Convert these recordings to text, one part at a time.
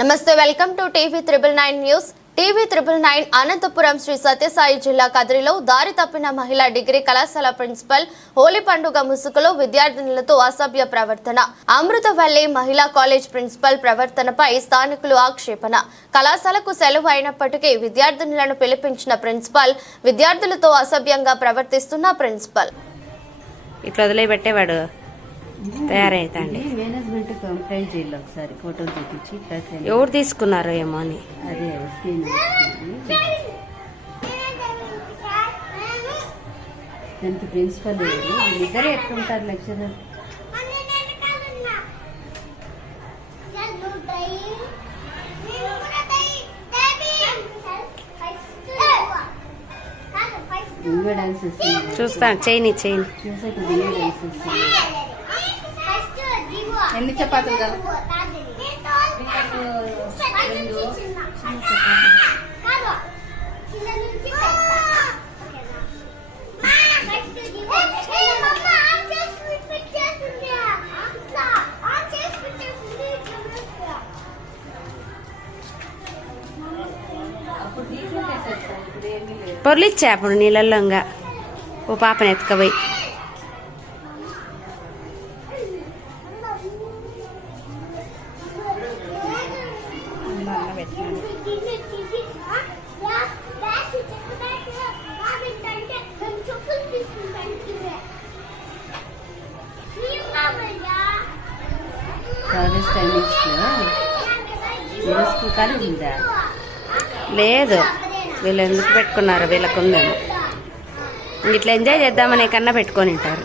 నమస్తే welcome to TV triple nine news. TV triple nine Anantapuram Sri Sathya Sai జిల్లా కదిరిలో దారి తప్పిన మహిళా డిగ్రీ కళాశాల ప్రిన్సిపల్ హోలీ పండుగ ముసుగులో విద్యార్థినులతో అసభ్య ప్రవర్తన. అమృతవల్లి మహిళా కాలేజ్ ప్రిన్సిపల్ ప్రవర్తనపై స్థానికులు ఆక్షేపణ. కళాశాలకు సెలవు అయినప్పటికీ విద్యార్థినులను పిలిపించిన ప్రిన్సిపల్ విద్యార్థులతో అసభ్యంగా ప్రవర్తిస్తున్న ప్రిన్సిపల్. ఇట్లా వదిలేపెట్టేవాడు. తయారైతాండి. మేనేజ్మెంట్ కంప్లైంట్ చేయాలి ఒకసారి ఫోటోలు చేయండి. ఎవరు తీసుకున్నారు ఏమో అని. అదే వస్తుంది. దానికి ప్రిన్సిపల్ వీళ్ళిద్దరే ఎట్లుంటారు లెక్చరర్ చూస్తాను చేయని చేయని. చూసాక డాన్స్ చేస్తున్నావు ఎన్ని చపాతీలు పొర్లిచ్చా అప్పుడు నీళ్ళల్లో ఇంకా? ఓ పాపని ఎత్తుకపోయి. కాలేజ్ ఉందా లేదు. వీళ్ళు ఎందుకు పెట్టుకున్నారు వీళ్ళకు ఉందేమో ఇట్లా ఎంజాయ్ చేద్దామనే కన్నా పెట్టుకొని ఉంటారు.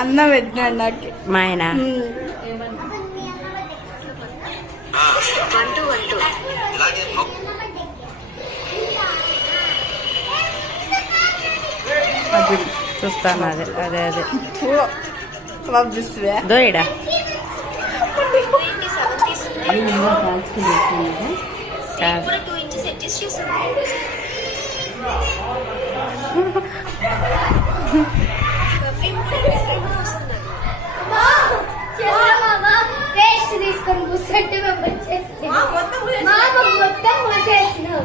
అన్న పెట్టినాడు నాకు. మా ఆయన? చూస్తాను. అదే అదే అదే. దోయిడా తీసుకొని కూర్చుంటే మేము వచ్చేసి మొత్తం మూసేసినాం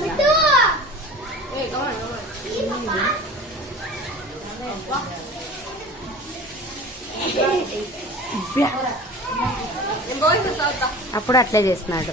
ఇంకా. ఏ చదువుతా అప్పుడు అట్లే చేస్తున్నాడు.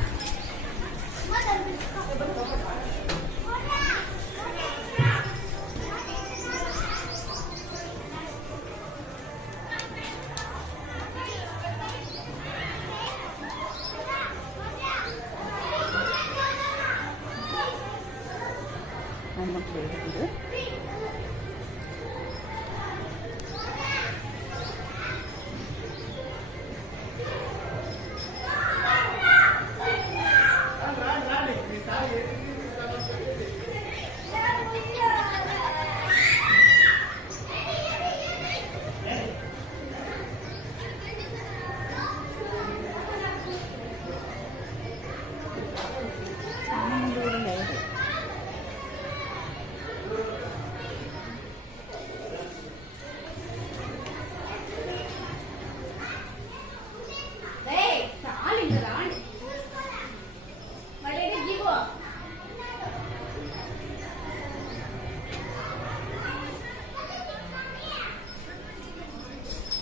한번 들어보고